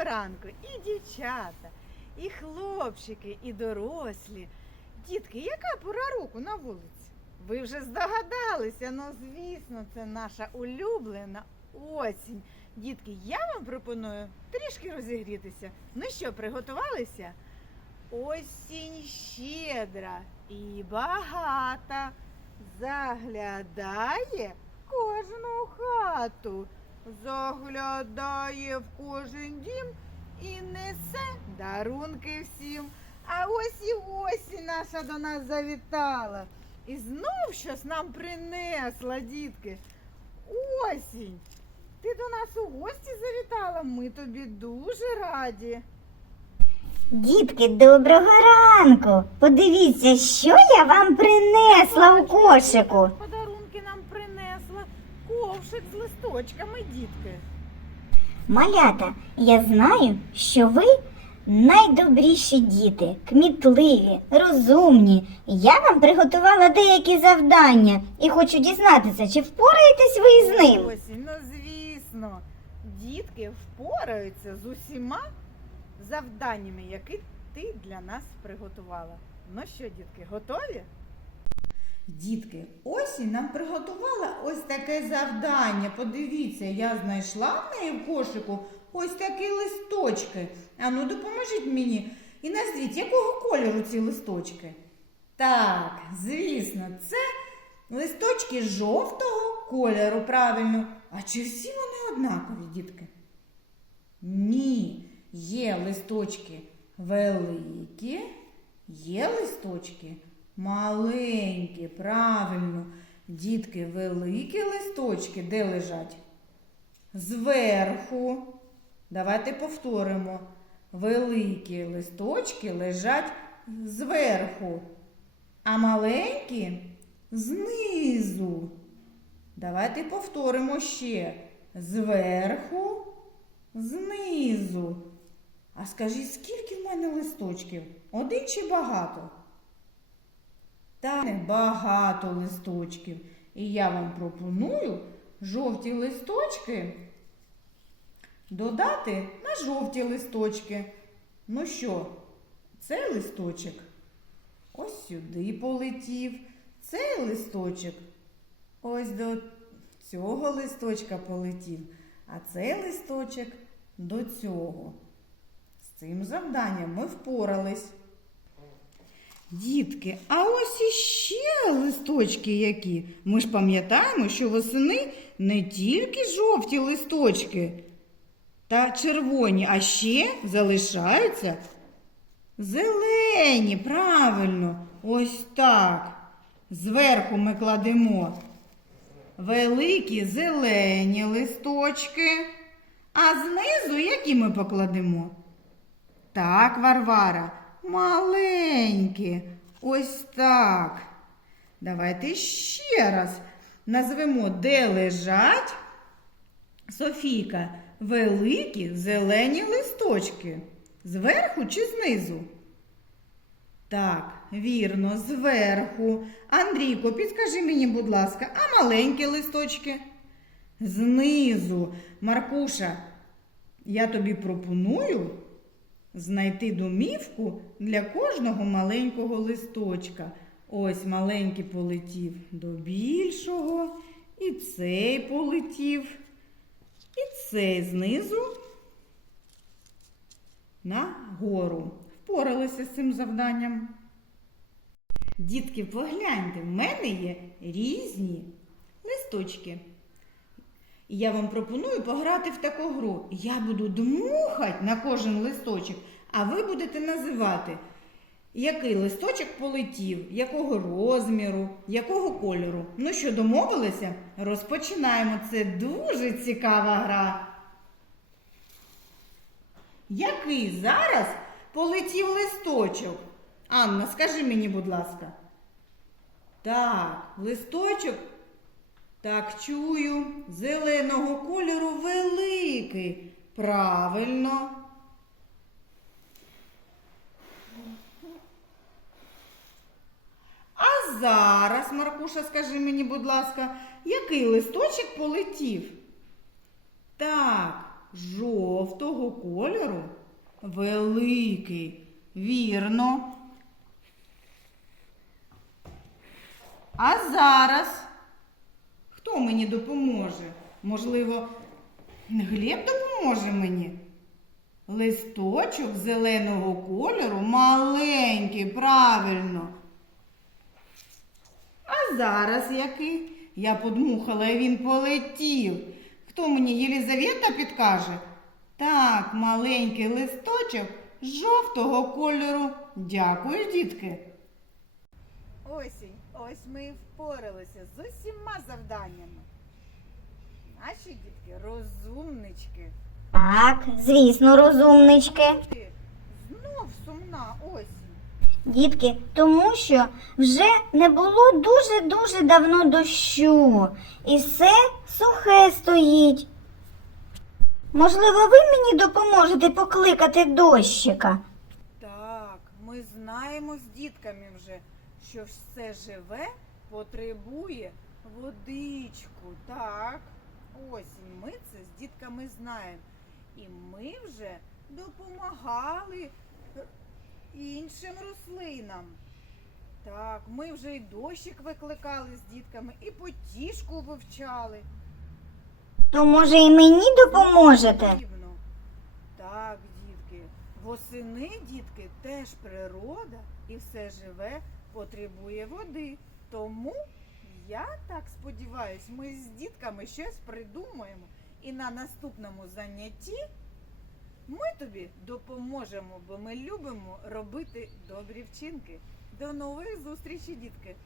доброго ранку і дівчата, і хлопчики, і дорослі. Дітки, яка пора року на вулиці? Ви вже здогадалися, ну звісно, це наша улюблена осінь. Дітки, я вам пропоную трішки розігрітися. Ну що, приготувалися? Осінь щедра і багата. Заглядає кожну хату, заглядає в кожен дім і несе дарунки всім. А ось і осінь наша до нас завітала. І знов щось нам принесла, дітки. Осінь. Ти до нас у гості завітала. Ми тобі дуже раді. Дітки, доброго ранку! Подивіться, що я вам принесла в кошику. Ковшик з листочками, дітки. Малята, я знаю, що ви найдобріші діти, кмітливі, розумні. Я вам приготувала деякі завдання і хочу дізнатися, чи впораєтесь ви із ним. Осінь, ну звісно, дітки впораються з усіма завданнями, які ти для нас приготувала. Ну що, дітки, готові? Дітки, осінь нам приготувала ось таке завдання. Подивіться, я знайшла в неї в кошику ось такі листочки. А ну допоможіть мені і назвіть, якого кольору ці листочки? Так, звісно, це листочки жовтого кольору, правильно. А чи всі вони однакові, дітки? Ні, є листочки великі, є листочки маленькі, правильно. Дітки, великі листочки де лежать? Зверху. Давайте повторимо. Великі листочки лежать зверху, а маленькі знизу. Давайте повторимо ще. Зверху, знизу. А скажіть, скільки в мене листочків? Один чи багато? Та багато листочків. І я вам пропоную жовті листочки додати на жовті листочки. Ну що, цей листочок ось сюди полетів. Цей листочок ось до цього листочка полетів, а цей листочок до цього. З цим завданням ми впорались. Дітки, а ось іще листочки які. Ми ж пам'ятаємо, що восени не тільки жовті листочки та червоні, а ще залишаються зелені. Правильно, ось так. Зверху ми кладемо великі зелені листочки, а знизу які ми покладемо? Так, Варвара, маленькі. Ось так. Давайте ще раз назвемо, де лежать Софійка, великі зелені листочки. Зверху чи знизу? Так, вірно, зверху. Андрійко, підскажи мені, будь ласка, а маленькі листочки? Знизу. Маркуша, я тобі пропоную знайти домівку для кожного маленького листочка. Ось маленький полетів до більшого, і цей полетів, і цей знизу на гору. Впоралися з цим завданням. Дітки, погляньте, в мене є різні листочки. І я вам пропоную пограти в таку гру. Я буду дмухати на кожен листочок, а ви будете називати, який листочок полетів, якого розміру, якого кольору. Ну що, домовилися? Розпочинаємо. Це дуже цікава гра. Який зараз полетів листочок? Анна, скажи мені, будь ласка. Так, листочок так, чую, зеленого кольору великий. Правильно. А зараз, Маркуша, скажи мені, будь ласка, який листочок полетів? Так, жовтого кольору? Великий. Вірно. А зараз хто мені допоможе? Можливо, Глеб допоможе мені? Листочок зеленого кольору маленький, правильно. А зараз який? Я подмухала, і він полетів. Хто мені Єлізавета підкаже? Так, маленький листочок жовтого кольору. Дякую, дітки. Осінь, ось ми і впоралися з усіма завданнями. Наші дітки розумнички. Так, звісно, розумнички. Знов сумна осінь. Дітки, тому що вже не було дуже-дуже давно дощу, і все сухе стоїть. Можливо, ви мені допоможете покликати дощика? Так, ми знаємо з дітками вже, що все живе потребує водичку. Так, осінь. Ми це з дітками знаємо. І ми вже допомагали іншим рослинам. Так, ми вже і дощик викликали з дітками, і потішку вивчали. То може і мені допоможете? Так, дітки. Восени, дітки, теж природа і все живе потребує води. Тому я так сподіваюсь, ми з дітками щось придумаємо. І на наступному занятті ми тобі допоможемо, бо ми любимо робити добрі вчинки. До нових зустрічей, дітки!